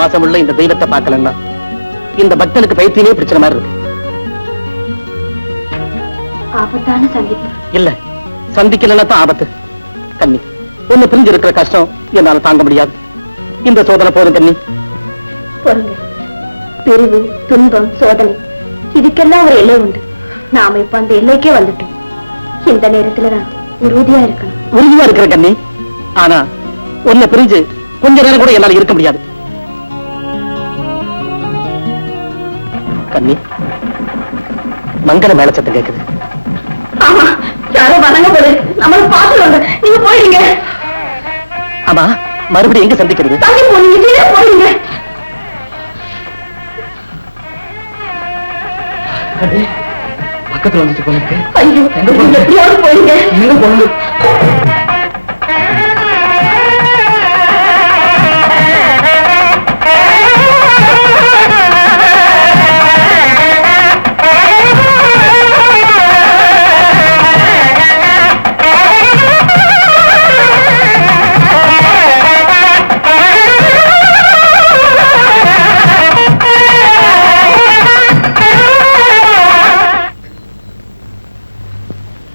பாசமுள்ள இந்த தெய்வத்தை பார்க்கலன்னா இந்த பக்தனுக்கு பைத்தியமே பிடிச்ச மாதிரி இருக்கு. ஆபத்தான சந்திப்பு இல்ல, சந்திக்கலன்னா தான் ஆபத்து. கண்ணி, ஒண்ணு பிரிஞ்சு இருக்கிற கஷ்டம் என்னால தாங்க முடியாது. இந்த சோதனை போதும் கண்ணி. பொறுங்க. பிரிவு, துன்பம், சோதனை இதுக்கெல்லாம் ஒரு எல்லை உண்டு. நாம இப்ப அந்த எல்லைக்கே வந்துட்டோம். இந்த நேரத்துல நான் உறுதியா இருக்கணும். உறுதியா இருக்கிற கண்ணி. ஆனா ஒண்ணு பிரிஞ்சு கொஞ்ச நேரம் கூட என்னால இருக்க முடியாது. கண்ணி, மங்கள மேலச்சத்தம் கேக்குது. ஆமா, யாரோ வணங்க போது நம்மள பாத்துருவாங்க. நீங்க போயிடுங்க. ஆமா, மறுபடியும் எங்க சந்திக்கிறது? தங்கி போனீங்க, போயிடுங்க. பக்கத்துல வந்துட்டு போனது. ஐயோ, எப்படியாவது போயிடுங்க. எங்க போனது?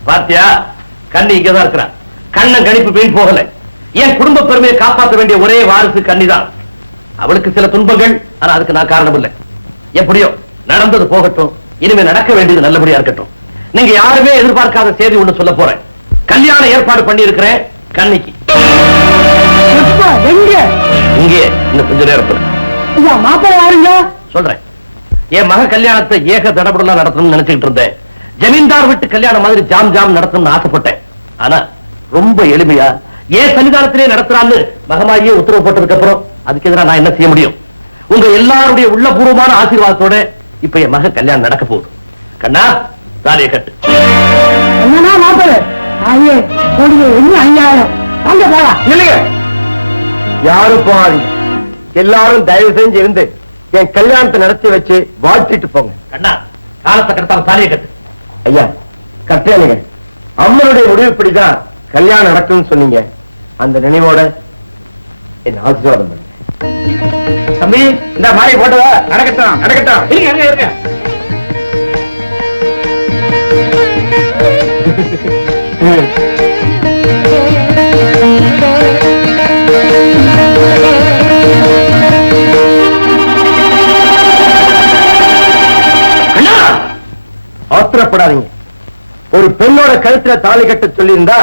பாத்தியா, கண்ணி இங்கதான் இருக்கிறான். கண்ணன் கணிப்பு வீண் போகல. என் குடும்ப பெருமையை காப்பாற்ற வேண்டிய ஒரே வாரிசு கண்ணிதான். அவளுக்கு சில துன்பங்கள், ஆனா அதுக்கு நான் காரணம் இல்லை. எப்படியோ நடந்தது போகட்டும். இனிமே நடக்க வேண்டியது நல்லபடியா இருக்கட்டும். நீங்க யாருமே எதிர்பார்க்காத செய்தி ஒண்ணு சொல்ல போறேன். கல்யாண ஏற்பாடு பண்ணி இருக்கிறேன் கண்ணிக்கு. இங்கே இன்னும் கொஞ்ச நேரத்துல மாப்பிள்ளை யாருங்க சொல்றேன். என் மக கல்யாணத்தை ஏக தடபுடலா நடத்தணும்னு நினைச்சுக்கிட்டு இருந்தேன். ஜமீன்தார் வீட்டு கல்யாணம் மாதிரி ஜாம் ஜாம் நடத்தணும்னு ஆசைப்பட்டேன். ஆனா ரொம்ப எளிமையா ஏன் சன்னிதானத்திலே நடத்துறான்னு மகமாரியே உத்தரவு போட்டதுக்கு அப்புறம் அதுக்கு எதிராக நான் என்ன செய்ய முடியும்? உங்க எல்லாருடைய உள்ளபூர்வமான ஆசீர்வாதத்தோட இப்ப என் மக கல்யாணம் நடக்க போகுது. கண்ணா, தாலியை கட்டு. என்னன்னா மாப்பிள்ளை இல்லைங்க, யாரும் போகாதீங்க. எல்லாரும் தயவு செஞ்சு இருந்து என் கல்யாணத்தை நடத்தி வச்சு வாழ்த்திட்டு போங்க. கண்ணா, காலத்தை கடத்தாம தாலியை கட்டு. ஐயா, கட்டேனுங்க. அம்மனுடைய முடிவுப்படிதான் கல்யாணம் நடக்கும்னு சொன்னீங்க. அந்த நினைவோட என் ஆசீர்வாதம் பண்ணுங்க. தம்பி, இந்த மாதிரி போட்டதா நடக்கட்டும் நடக்கட்டும். இருங்க இருங்க. ஆத்திரப்படாதீங்க. ஒரு பெண்ணோட கழுத்துல தாலி கட்ட சொல்லியிருந்தா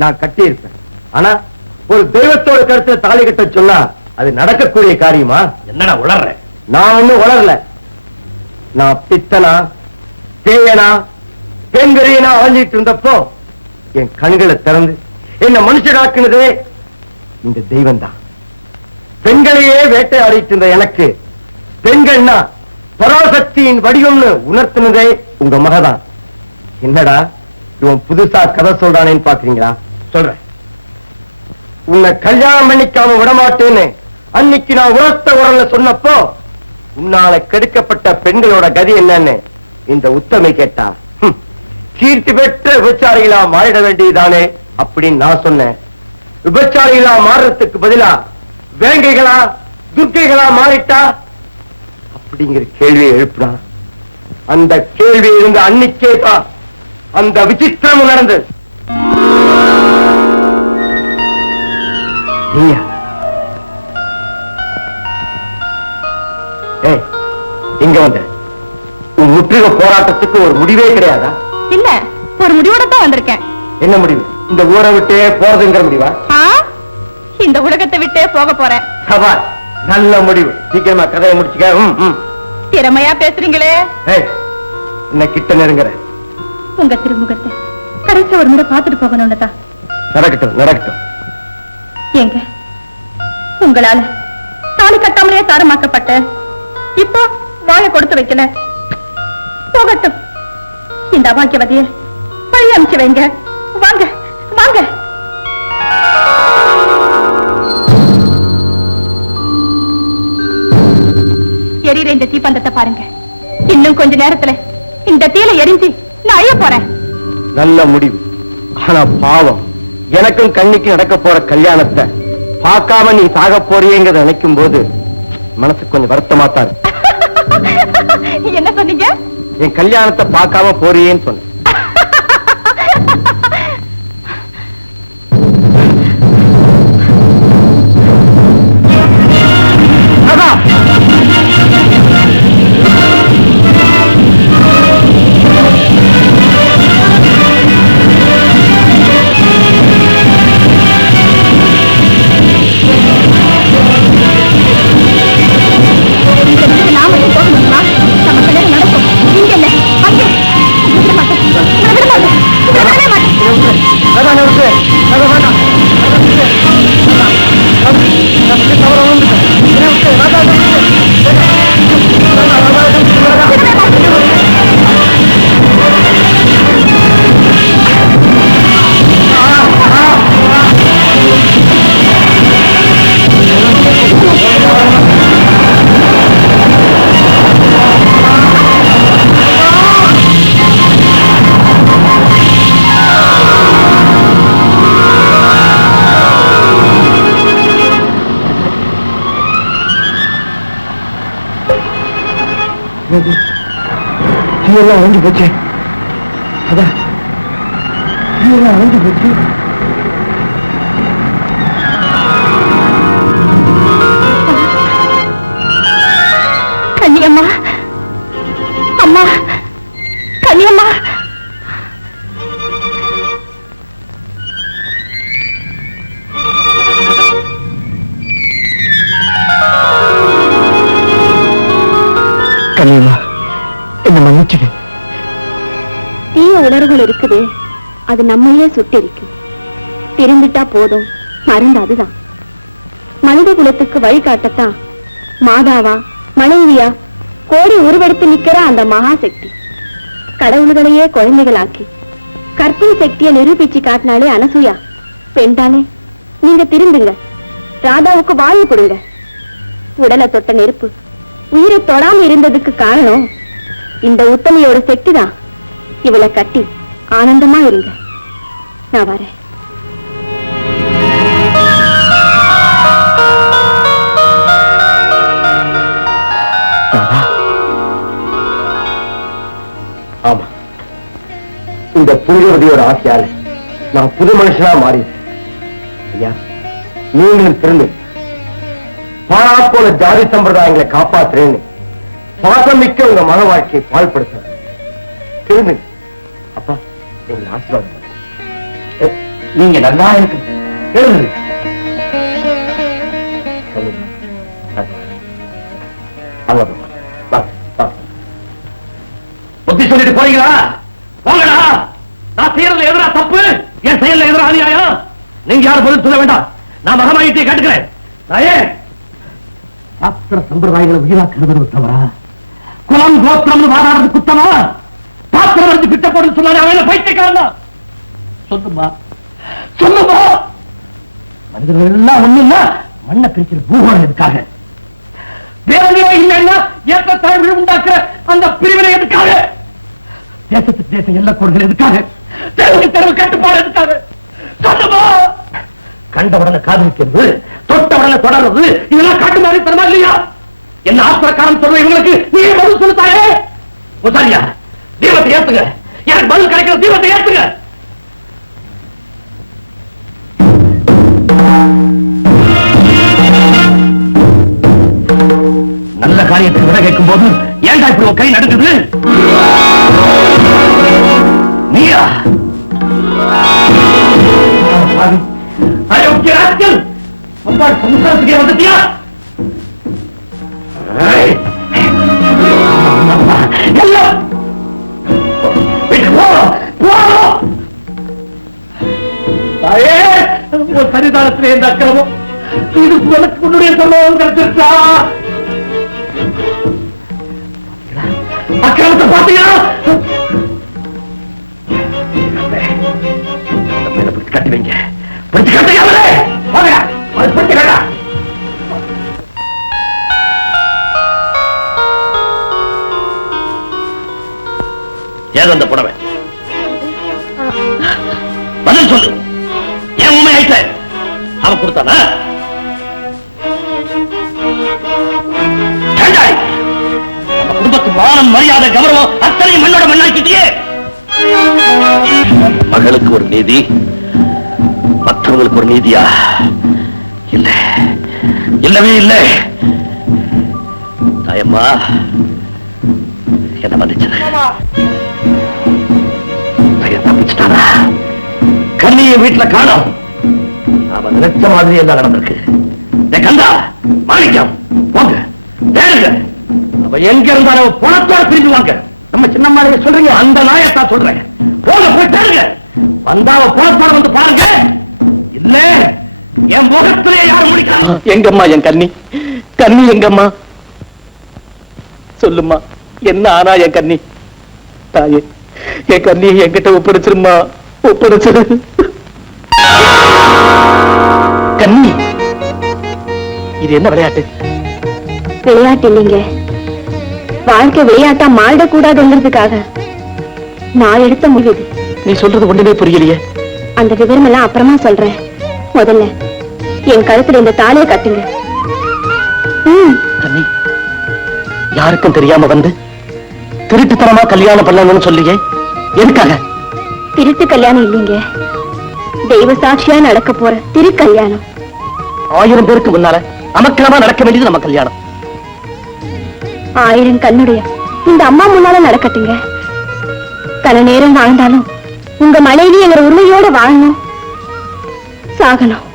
நான் கட்டி இருப்பேன். ஆனா ஒரு தெய்வத்தோட கழுத்துல தாலி கட்ட சொன்னா அது நடக்கக்கூடிய காரியமா? என்னடா உளர்ற? நான் ஒண்ணும் உளரல. நான் பித்தனா தேயனா பெண்கரியனா அலைஞ்சிட்டு இருந்தப்போ என் கண்களை திறந்து என்ன மனுஷனாக்குனதே இந்த தெய்வம் தான். பெண்களையே வேட்டையாடிட்டு இருந்த எனக்கு பெண்கள்னா பராசக்தியின் வடிவம்னு உணர்த்தினதே உங்க மகதான். என்னடா இவன் புதுசா கதை சொல்றானேன்னு பாக்குறீங்களா? சொல்றேன். உன்னை கல்யாணம் பண்ணிக்காம விடமாட்டேன்னு அன்னைக்கு நான் உரத்த உரல்ல சொன்னப்போ உன்னால கெடுக்கப்பட்ட பெண்களோட கதி என்னன்னு இந்த உத்தமை கேட்டா, கீர்த்தி பெற்ற விபச்சாரிகளா மாறிட வேண்டியதானே அப்படின்னு நான் சொன்னேன். விபச்சாரிகளா மாறுறதுக்கு பதிலா வேங்கைகளா துர்க்கைகளா மாறிட்டா அப்படிங்கிற கேள்வியை எழுப்புனா அந்த கேள்வி இருந்த அன்னைக்கே தான் அந்த விசித்திரம் நடந்தது. இங்க வந்த உன் முற்றுகை போராட்டத்துக்கு ஒரு முடிவே கிடையாதா? இல்ல, ஒரு முடிவோட தான் வந்திருக்கேன். என்ன முடிவு? இந்த ஊரை விட்டே போறதுங்கிற முடிவா? இந்த உலகத்தை விட்டே போக போறேன். சபா, நல்ல முடிவு. சீக்கிரமா கதையை முடிச்சுக்க. திறமையா பேசுறீங்களே. என்ன கிட்ட நெருங்குற? உங்க திருமுகத்தை கடைசி ஒரு முறை பார்த்துட்டு போகணும்னு தான். நடக்கட்டும் நடக்கட்டும். ஏங்க, உங்களால தாலி கட்டாமலே தாரமாக்கப்பட்ட இப்போ வாயை கொடுத்து வைக்கல. போகட்டும். இந்த அபாக்கியவதியை வழி அனுப்பிச்சு வைங்க. வாங்க வாங்க. எரியிற இந்த தீப்பந்தத்தை பாருங்க. இன்னும் கொஞ்ச நேரத்துல இந்த தீல எரிஞ்சு நான் அழிய போறேன். நல்ல முடிவு. ஆனா பாவம், எனக்கும் கண்ணிக்கு நடக்க போற கல்யாணத்தை பார்க்காம நீ சாக போறியேங்கிறத நினைக்கும் போது மனசுக்கு கொஞ்சம் வருத்தமா தான் இருக்கு. என்ன சொன்னீங்க? என் கல்யாணத்தை பார்க்காம போறியேன்னு சொன்னேன். தீயெல்லாம் அழிஞ்சு போச்சு. அதான் தீயெல்லாம் அழிஞ்சு போச்சு. கன்னியம்மா, அம்மா, கன்னியம்மா. கல்யாணமா என்ன மன்னிச்சுடு. தீய உணர்வுகள் இருக்குது, அது நம்மையே சுட்டெரிக்கும். திருந்துட்டா போதும், மருந்து அதுதான். மனித குலத்துக்கு வழிகாட்டத்தான் மாதாவா மனைவியா கோடி உருவெடுத்து நிக்கிற அந்த மகாசக்தி கடவுள்களையே குழந்தைகளாக்கி கற்பின் சக்தியை நிரூபிச்சு காட்டினாலே அனசூயா. பெண்தானே, நீங்க திருந்துங்க. ராதாவுக்கு வாயு கொடுங்க. உடலை தொட்ட நெருப்பு உயிரை தொடாம இருந்ததுக்கு காரணம் இந்த உத்தமையோட சக்தி தான். இவளை கட்டி ஆனந்தமா இருங்க. நான் வரேன். ஆமா, இந்த புனிதவதியோட ஆசையால நான் புது மனுஷனா மாறி. ஐயா, நீங்களும் திருந்து பாழா போல ஜாதி சம்பிரதாயங்களை காப்பாத்துறேன்னு பாசமிக்க உங்க மன வாழ்க்கையை பாழ்படுத்த திருந்து. அப்பா, நீங்க ஆசீர்வாதம் பண்ணுங்க. நீங்க நல்லா இருக்கு. புத்தி சொல்லிட்டு போறீங்களா? வாங்கடா. நான் செய்யறது எதிரா தப்பு, என் செயல்ல எதிரா அநியாயம். நீங்க யாரும் பதில் சொல்ல வேண்டாம். நான் மகமாயிட்டே கேட்டுக்கிறேன். சாஸ்திர சம்பிரதாயங்களை உயிராக்குறது தவறா? குலம் கோத்திரம் வாதாடுறது குத்தமா? பாத்திரம் வந்து பிட்ட போட்டு சொன்னாரு, அவன் பைத்தியக்காரன். சொல்லுமா, சொல்லுமா. மனிதர்கள் எல்லாம் ஒண்ணுன்னா மண்ணை பிரிக்கிற பூகோளம் எதுக்காக? வேறவே இல்லைன்னா ஏற்றத்தாழ்வு உண்டாக்குற அந்த பிரிவினை எதுக்காக? தேசத்துக்கு தேச எல்லை கோடுகள் எதுக்காக? தெருவுக்கு தெருவு கட்டுப்பாடு எதுக்காக? சொல்லுமா. கண்டவுடனே காதலிக்கிறது, தொட்டவுடனே தொடர்றது, இதெல்லாம் காட்டு மாதிரி தரமா இல்லையா? என்ன ஆத்திரக்காரன் சொல்ற இவங்களுக்கு நீ பதில் சொல்லுத்தாயே. சரியா, தீபத்தை ஏத்துங்க. எனக்கு பதில் கிடைக்கிற தீபத்தை ஏத்துங்க. நல்ல காரியத்துக்கு விட கேட்கும் போது ஏன்டா இப்படி கை நடுங்குது? நீயா அயோக்கியராக்கள், அம்பாள் சமுத்திரத்துக்கே வந்துட்டியா? எல்லாம் சரிதானத்திலே இந்த அக்கிரமம் இது உனக்கு உன்னுடைய சம்பவம் கிடைச்சிருச்சா? அக்கிரமத்தை பார்த்தீங்களா? கட்டி வைங்க, பிடிச்சு கட்டியாமலே பிடிச்சு கேட்டா. ஏது அந்த புடவை? பதில் சொல்லு. ஏன் உண்மை ஆயிட்ட? அவன் கொடுத்தானா? மானம் மரியாதை கௌரவம் அத்தனை மண்ணோட மண்ணாக்கிட்டியே. மகளுக்கு ஒரு நீதி, மற்றவங்களுக்கு ஒரு நீதியா? இல்ல, இல்லவே இல்லை. தாயம்மா என்ன மன்னிச்சது. தப்பிச்சுட்டானா? கண்ணிய வீட்டுல காணோம். அவன் நினைச்ச மாதிரி எல்லாம் நடந்திருக்கு. கந்தா, மாணிக்கம், போங்க தேடுங்க. அவ எங்க இருந்தாலும் பணத்தோட பிரிஞ்சு வாங்க. நம்ம சின்னம்மாளைய சொல்றீங்க, அந்த நாயத்தா சொல்றேன். போங்க போய் தேடுங்க. வந்தாவ பணத்தோட வந்து பாருங்க. இல்ல என் முகத்திலே யாரும் முடிக்கிறாங்க. எங்கம்மா என் கண்ணி? கண்ணி எங்கம்மா? சொல்லுமா, என்ன ஆனா என் கண்ணி? தாயே, என் கண்ணி என்கிட்ட ஒப்படைச்சிருமா, ஒப்படைச்சிரு. கண்ணி, இது என்ன விளையாட்டு? விளையாட்டு இல்லைங்க, வாழ்க்கை விளையாட்டா மாறிடக்கூடாதுங்கிறதுக்காக நான் எடுத்த முடிவு. நீ சொல்றது ஒண்ணுமே புரியலையே. அந்த விவரம் எல்லாம் அப்புறமா சொல்றேன். முதல்ல என் கழுத்துல இந்த தாலியை கட்டுங்க. கண்ணி, யாருக்கும் தெரியாம வந்து திருட்டுத்தனமா கல்யாணம் பண்ணணும்னு சொல்லியே, எதுக்காக? திருட்டு கல்யாணம் இல்லைங்க, தெய்வ சாட்சியா நடக்க போற திரு கல்யாணம். 1000 பேருக்கு முன்னால அமக்கலமா நடக்க வேண்டியது நம்ம கல்யாணம். 1000 கண்ணுடைய இந்த அம்மா முன்னால நடக்கட்டுங்க. கன நேரம் வாழ்ந்தாலும் உங்க மனைவி எங்க உண்மையோட வாழணும், சாகணும்.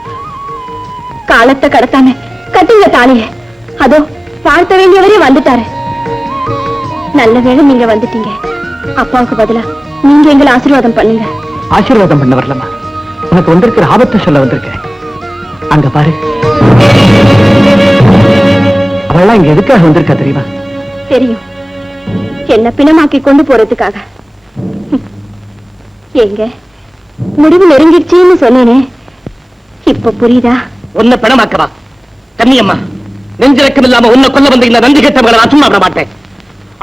காலத்தை கடத்தாம கட்டுங்க தாலிய. அதோ வாழ்த்த வேண்டியவரே வந்துட்டாரு. நல்ல வேளை நீங்க வந்துட்டீங்க. அப்பாவுக்கு பதிலா நீங்க எங்களை ஆசீர்வாதம் பண்ணுங்க. ஆசீர்வாதம் பண்ண வரலமா, உனக்கு வந்திருக்கிற ஆபத்தை சொல்ல வந்திருக்கேன். அங்க பாரு, அவெல்லாம் இங்க எதுக்காக வந்திருக்கா தெரியுமா? தெரியும், என்ன பிணமாக்கி கொண்டு போறதுக்காக. எங்க முடிவு நெருங்கிடுச்சுன்னு சொன்னேனே, இப்ப புரியுதா? உன்னை பிணமாக்கவா? கண்ணியம்மா, நெஞ்சிறக்கம் இல்லாம உன்னை கொல்ல வந்த இந்த நன்றி கெட்டவங்களை நான் சும்மா விட மாட்டேன்.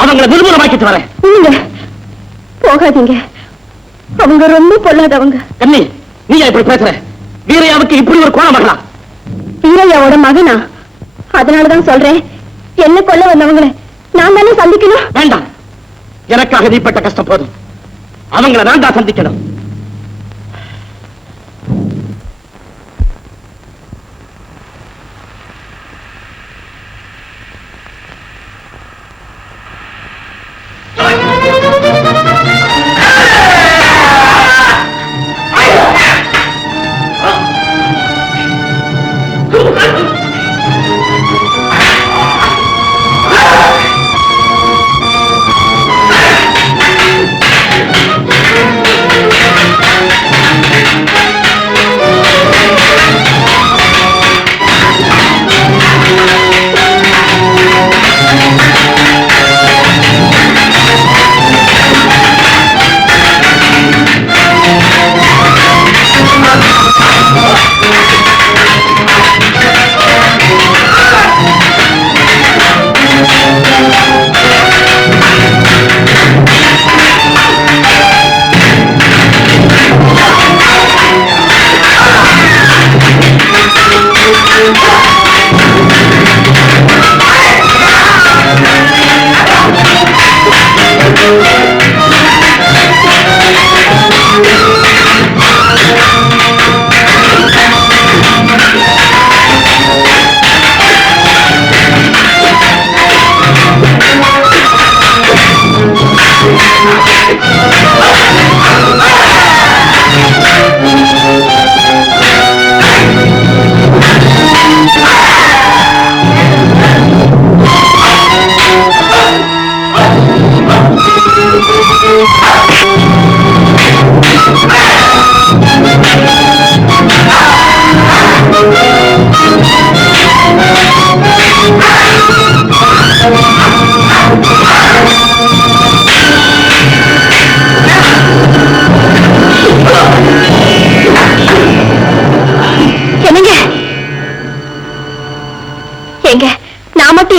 அவங்களை நிர்மூலமாக்கிட்டு வரேன். நீங்க போகாதீங்க, அவங்க ரொம்ப பொல்லாதவங்க. கண்ணி, நீயா இப்படி பேசுற? வீரையாவுக்கு இப்படி ஒரு கோணம் வரலாம்? வீரையாவோட மகனா? அதனாலதான் சொல்றேன், என்ன கொல்ல வந்தவங்களை நான் தானே சந்திக்கணும். வேண்டாம், எனக்காக நீப்பட்ட கஷ்டம் போதும். அவங்களை நான் தான் சந்திக்கணும்.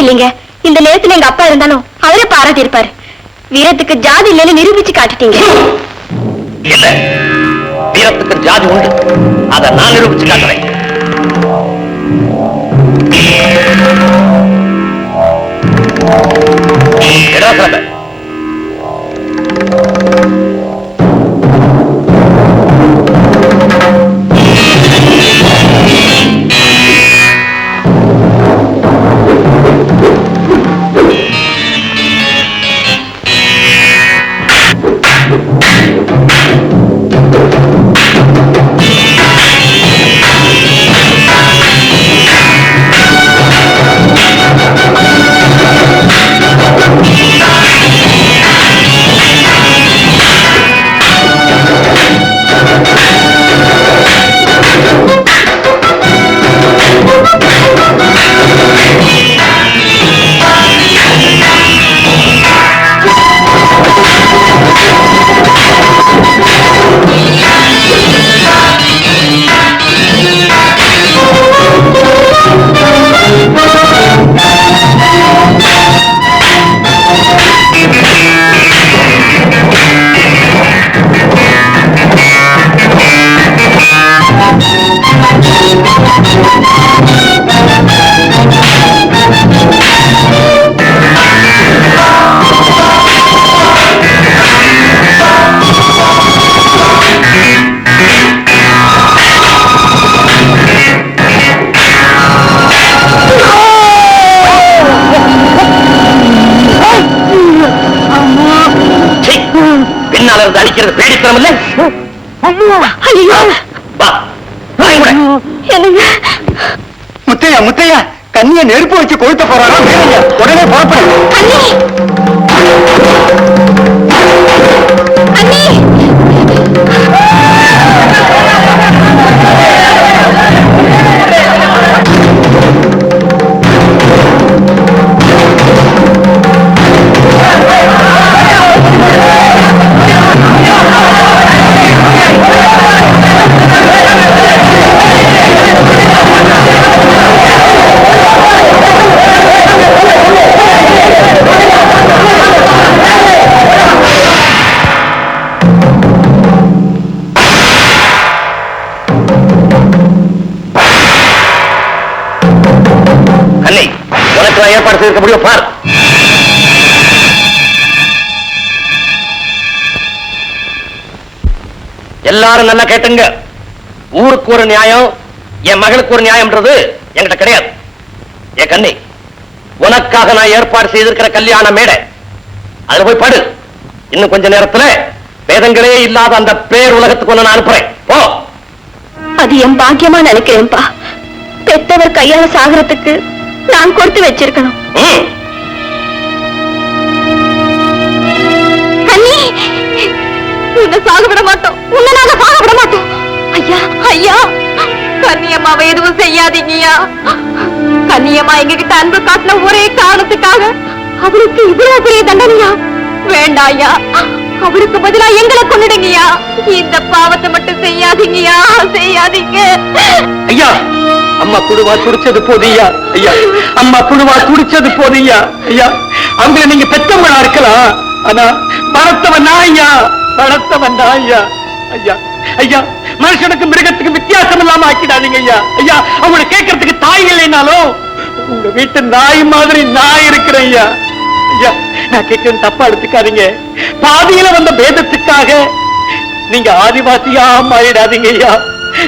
இல்லைங்க, இந்த நேரத்துல எங்க அப்பா இருந்தாலும் அவரே பாராட்டி இருப்பாரு. வீரத்துக்கு ஜாதி இல்லைன்னு நிரூபிச்சு காட்டிட்டீங்க. இல்ல, வீரத்துக்கு ஜாதி உண்டு, அதை நான் நிரூபிச்சு காட்டுறேன். இடம் அடிக்கிறது பேடித்தனம் இல்ல? முத்தையா முத்தையா கண்ணிய நெருப்பு வச்சு கொளுத்த போறாரா? உடனே புறப்படு. ஏற்பாடு செய்திருக்க முடியும் பார். எல்லாரும் நல்லா கேட்டுங்க. ஊருக்கு ஒரு நியாயம், என் மகளுக்கு ஒரு நியாயம்ன்றது என்கிட்ட கிடையாது. என் கண்ணி, உனக்காக நான் ஏற்பாடு செய்திருக்கிற கல்யாண மேடை, அதுல போய் படு. இன்னும் கொஞ்ச நேரத்துல வேதங்களே இல்லாத அந்த பேர் உலகத்துக்கு நான் அனுப்புறேன். போ. அது என் பாக்கியமா நினைக்கிறேன்பா. பெத்தவர் கையால சாகரத்துக்கு நான் கொடுத்து வச்சிருக்கணும். கண்ணி, உன்னை சாக விட மாட்டோம். உன்னை நாங்க சாக விட மாட்டோம். ஐயா ஐயா, கன்னியம்மாவை எதுவும் செய்யாதீங்கய்யா. கன்னியம்மா எங்ககிட்ட அன்பு காட்டின ஒரே காரணத்துக்காக அவளுக்கு இவ்வளவு பெரிய தண்டனையா? வேண்டாம் ஐயா, அவளுக்கு பதிலா எங்களை கொண்டுடுங்கய்யா. இந்த பாவத்தை மட்டும் செய்யாதீங்கய்யா, செய்யாதீங்க. ஐயா, அம்மா குடுவா துடிச்சது போதியா? ஐயா, அம்மா குடுவா துடிச்சது போதியா? ஐயா, அவங்க நீங்க பெத்தவங்களா இருக்கலாம், ஆனா வளர்த்தவன் நான் ஐயா, வளர்த்தவன் நான் ஐயா. ஐயா ஐயா, மனுஷனுக்கு மிருகத்துக்கு வித்தியாசம் இல்லாம ஆக்கிடாதீங்க ஐயா. ஐயா, அவங்களை கேட்கறதுக்கு தாய் இல்லைனாலும் உங்க வீட்டு நாய் மாதிரி நான் இருக்கிறேன் ஐயா. ஐயா, நான் கேட்கறது தப்பா எடுத்துக்காதீங்க. பாதியில வந்த பேதத்துக்காக நீங்க ஆதிவாசியா மாறிடாதீங்க ஐயா.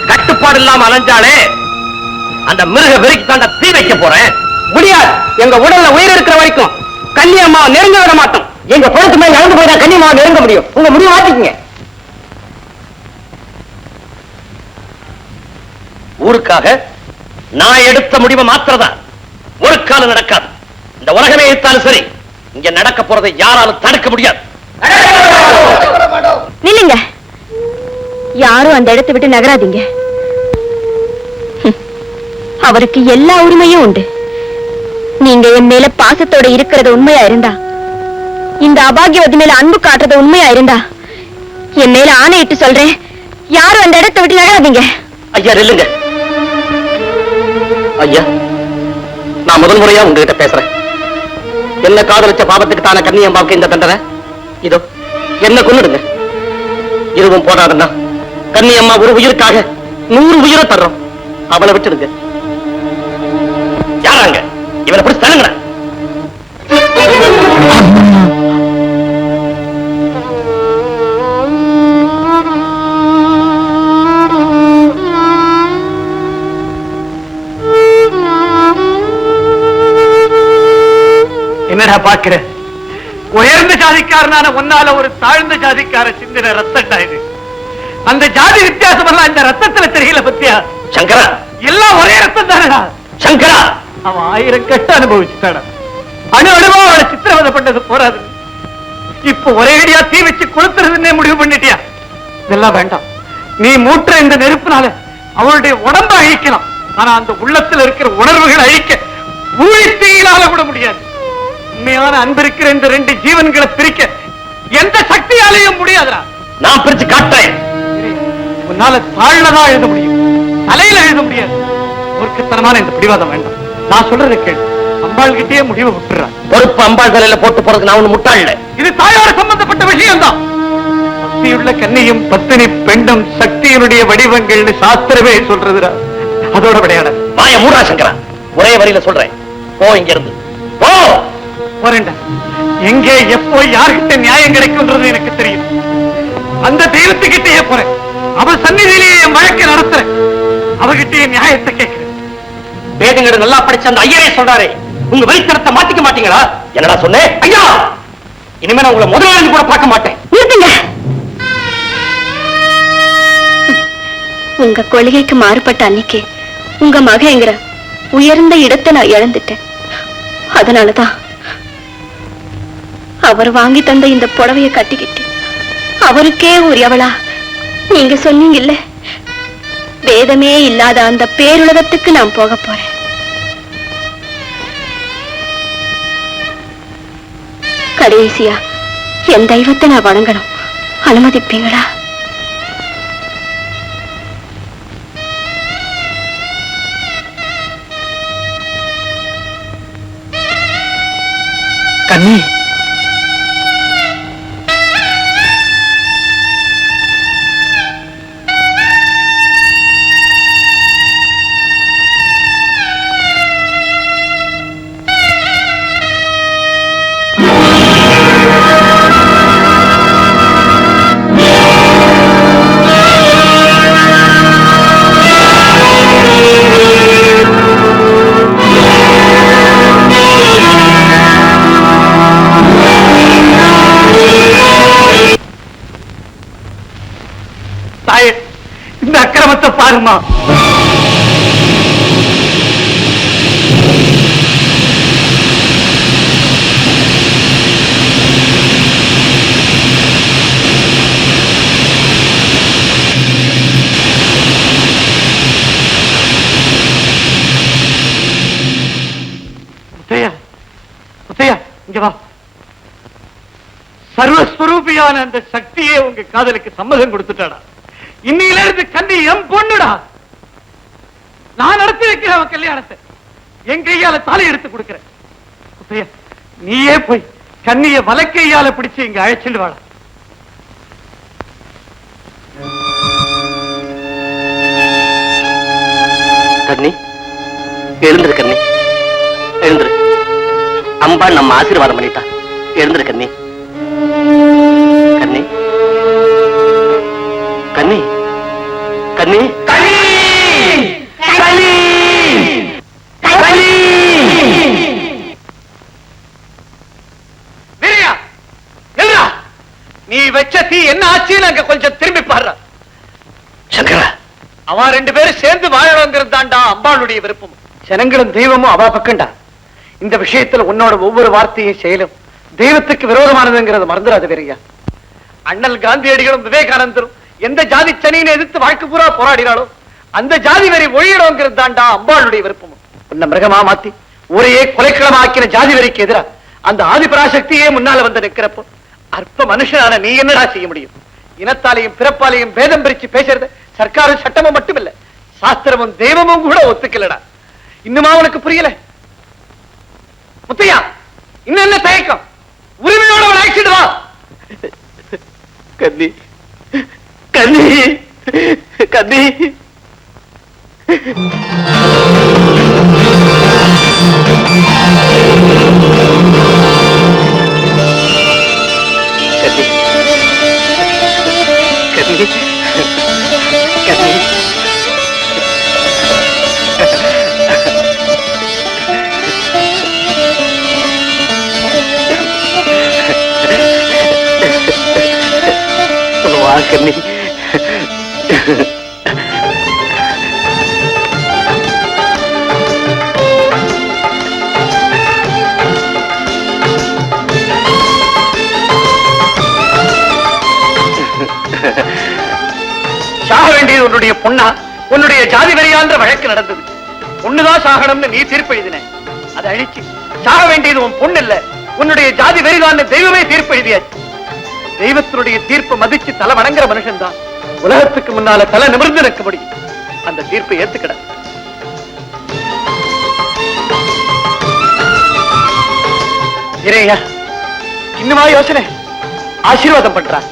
கட்டுப்பாடு இல்லாம அலைஞ்சாலே அந்த மிருக வெறிக்கு தாண்ட தீ வைக்க போறேன். முடியாது. எங்க உடல்ல உயிர் இருக்கிற வரைக்கும் கன்னியம்மாவை நெருங்க விட மாட்டோம். எங்க பொழுது மேல நடந்து போய் தான் கன்னியம்மாவை நெருங்க முடியும். உங்க முடிவு மாத்திக்கங்க. ஊருக்காக நான் எடுத்த முடிவை மாத்திரதான் ஒரு காலம் நடக்காது. இந்த உலகமே எடுத்தாலும் சரி, இங்க நடக்க போறதை யாராலும் தடுக்க முடியாது. நில்லுங்க. யாரும் அந்த இடத்தை விட்டு நகராதீங்க. அவருக்கு எல்லா உரிமையும் உண்டு. நீங்க என் மேல பாசத்தோட இருக்கிறது உண்மையா இருந்தா, இந்த அபாகியவதி மேல அன்பு காட்டுறது உண்மையா இருந்தா, என் மேல ஆணையிட்டு சொல்றேன், யாரும் அந்த இடத்தை விட்டு நகராதீங்க. ஐயா இல்லைங்க. ஐயா, நான் முதல் முறையா உங்ககிட்ட பேசுறேன். என்ன காதலிச்ச பாவத்துக்கு தான கன்னியம்மாவுக்கு இந்த தண்டனை. இதோ என்ன கொன்னுடுங்க. இதுவும் போடாதுன்னா கன்னியம்மா ஒரு உயிருக்காக 100 உயிரை தர்றோம். அவளை விட்டுடுங்க. யாராங்க இவனை பிடிச்சு தள்ளுங்க. பாக்குற உயர்ந்த ஜாதிக்காரனான ஒன்னால ஒரு தாழ்ந்த ஜாதிக்கார சிந்தின ரத்தட்டா இது. அந்த ஜாதி வித்தியாசம் எல்லாம் இந்த ரத்தத்துல தெரியல பத்தியா? சங்கரா, எல்லாம் ஒரே ரத்தம் தானடா. சங்கரா, அவன் 1000 கட்ட அனுபவிச்சுட்டாடா. அணு அணுவா அவளை சித்திரவதை பண்ணது போறாது. இப்ப ஒரே அடியா தீ வச்சு கொளுத்துறதுன்னே முடிவு பண்ணிட்டியா? இதெல்லாம் வேண்டாம். நீ மூற்ற இந்த நெருப்புனால அவளுடைய உடம்ப அழிக்கலாம். ஆனா அந்த உள்ளத்துல இருக்கிற உணர்வுகளை அழிக்க ஊழி தீயினால கூட முடியாது. உண்மையான அன்பு இருக்கிற இந்த 2 ஜீவன்களை பிரிக்க எந்த சக்தியாலையும் முடியாதுடா. நான் பிரிச்சு காட்டுறேன். உன்னால தாழ்லதா எழுத முடியும், தலையில எழுத முடியாது. மூர்க்கத்தனமான இந்த பிடிவாதம் வேண்டாம். நான் சொல்றதை கேளு. அம்பாள் கிட்டே முடிவை விட்டுறான். பொறுப்பு அம்பாள் தலையில போட்டு போறதுக்கு நான் ஒண்ணு முட்டாள். இது தாயோட சம்பந்தப்பட்ட விஷயம் தான். பக்தியுள்ள கன்னியும் பத்தினி பெண்ணும் சக்தியினுடைய வடிவங்கள்னு சாஸ்திரமே சொல்றதுடா. அதோட விளையாட மாய மூடா சங்கரா. ஒரே வரியில சொல்றேன், போ இங்க இருந்து போ. போறேன்டா. எங்கே எப்போ யார்கிட்ட நியாயம் கிடைக்கும்ன்றது எனக்கு தெரியும். அந்த தெய்வத்துக்கிட்டே போறேன். அவ சந்நிதியிலேயே என் வழக்கை நடத்துறேன். அவகிட்டே நியாயத்தை கேட்கிறேன். வேதங்களை நல்லா படிச்ச அந்த ஐயரே சொல்றாரு, உங்க வழித்தரத்தை மாத்திக்க மாட்டீங்களா? என்னடா சொன்னேன்? ஐயா, இனிமே நான் உங்களை முதலாளி கூட பார்க்க மாட்டேன். நிறுத்துங்க. உங்க கொள்கைக்கு மாறுபட்ட அன்னைக்கு உங்க மகங்கிற உயர்ந்த இடத்தை நான் இழந்துட்டேன். அதனாலதான் அவர் வாங்கி தந்த இந்த புடவைய கட்டிக்கிட்டு அவருக்கே உரியவளா நீங்க சொன்னீங்கல்ல, வேதமே இல்லாத அந்த பேருலகத்துக்கு நான் போக போறேன். கடைசியா என் தெய்வத்தை நான் வணங்கணும். அனுமதிப்பீங்களா? கண்ணி, இந்த அக்கிரமத்தை பாருமா. முத்தையா, முத்தையா, இங்க வா. சர்வஸ்வரூபியான அந்த சக்தியே உங்க காதலுக்கு சம்மதம் கொடுத்துட்டாடா. இன்னையில இருந்து கண்ணி என் பொண்ணுடா. நான் நடத்தி வைக்கிறேன் அவன் கல்யாணத்தை. என் கையால தாலி எடுத்து கொடுக்கிறேன். நீயே போய் கண்ணிய வலக்கையால பிடிச்சு இங்க அழைச்சிட்டு வாழ. கண்ணி, எழுந்துரு கண்ணி, எழுந்துரு. அம்பாள் நம்ம ஆசீர்வாதம் பண்ணிட்டா. எழுந்துரு கண்ணி. கண்ணி, கண்ணி, கண்ணி, நீ வச்ச தீ என்ன ஆச்சுன்னு அங்க கொஞ்சம் திரும்பி பாடுற. சங்கரா, அவன் 2 பேரும் சேர்ந்து வாழணுங்கிறது தாண்டா அம்பாளுடைய விருப்பம். ஜனங்களும் தெய்வமும் அவ பக்கண்டா. இந்த விஷயத்துல உன்னோட ஒவ்வொரு வார்த்தையும் செயலும் தெய்வத்துக்கு விரோதமானதுங்கிறத மறந்துடாது. வேறையா, அண்ணல் காந்தியடிகளும் விவேகானந்தரும் எந்த ஜாதி சனியை எதிர்த்து வாழ்க்கை பூரா போராடினாலோ அந்த ஜாதி வெறி ஒழியணுங்கிறது தாண்டா அம்பாளுடைய விருப்பம். உன்னை மிருகமா மாத்தி ஒரே கொலைக்களமா ஆக்கின ஜாதி வெறிக்கு எதிரா அந்த ஆதிபராசக்தியே முன்னால வந்து நிற்கிறப்போ அற்ப மனுஷனான நீ என்னடா செய்ய முடியும்? இனத்தாலையும் பிறப்பாலையும் பேதம் பிரிச்சு பேசுறது சர்க்காரும் சட்டமும் மட்டுமில்ல, சாஸ்திரமும் தெய்வமும் கூட ஒத்துக்கலடா. இன்னுமா உனக்கு புரியல? முத்தையா, இன்னும் என்ன தயக்கம்? உரிமையோட அவன் அழைச்சிட்டு வா. கண்ணி, கண்ணி, கண்ணி. கண்ணி, கண்ணி, கண்ணி. கண்ணி. சாக வேண்டியது உன்னுடைய பொண்ணா, உன்னுடைய ஜாதி வெறியான்ற வழக்கு நடந்தது. பொண்ணுதான் சாகணும்னு நீ தீர்ப்பு எழுதின. அதை அழிச்சு சாக வேண்டியது உன் பொண்ணு இல்ல, உன்னுடைய ஜாதி வெறிதான் தெய்வமே தீர்ப்பு எழுதியாச்சு. தெய்வத்தினுடைய தீர்ப்பை மதிச்சு தலை வணங்குற மனுஷன் தான் உலகத்துக்கு முன்னால தலை நிமிர்ந்து நிற்க முடியும். அந்த தீர்ப்பை ஏத்துக்கிட. இறையா, இன்னுமா யோசனை? ஆசீர்வாதம் பண்றான்.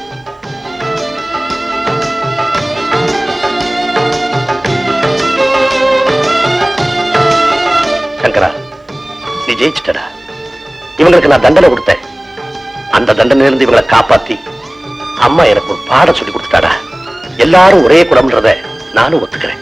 சங்கரா, நீ ஜெயிச்சுட்டடா. இவங்களுக்கு நான் தண்டனை கொடுத்தேன். அந்த தண்டனையிலிருந்து இவங்களை காப்பாத்தி அம்மா எனக்கு ஒரு பாடம் சொல்லி கொடுத்துட்டாடா. எல்லாரும் ஒரே குலம்ன்றத நானும் ஒத்துக்கிறேன்.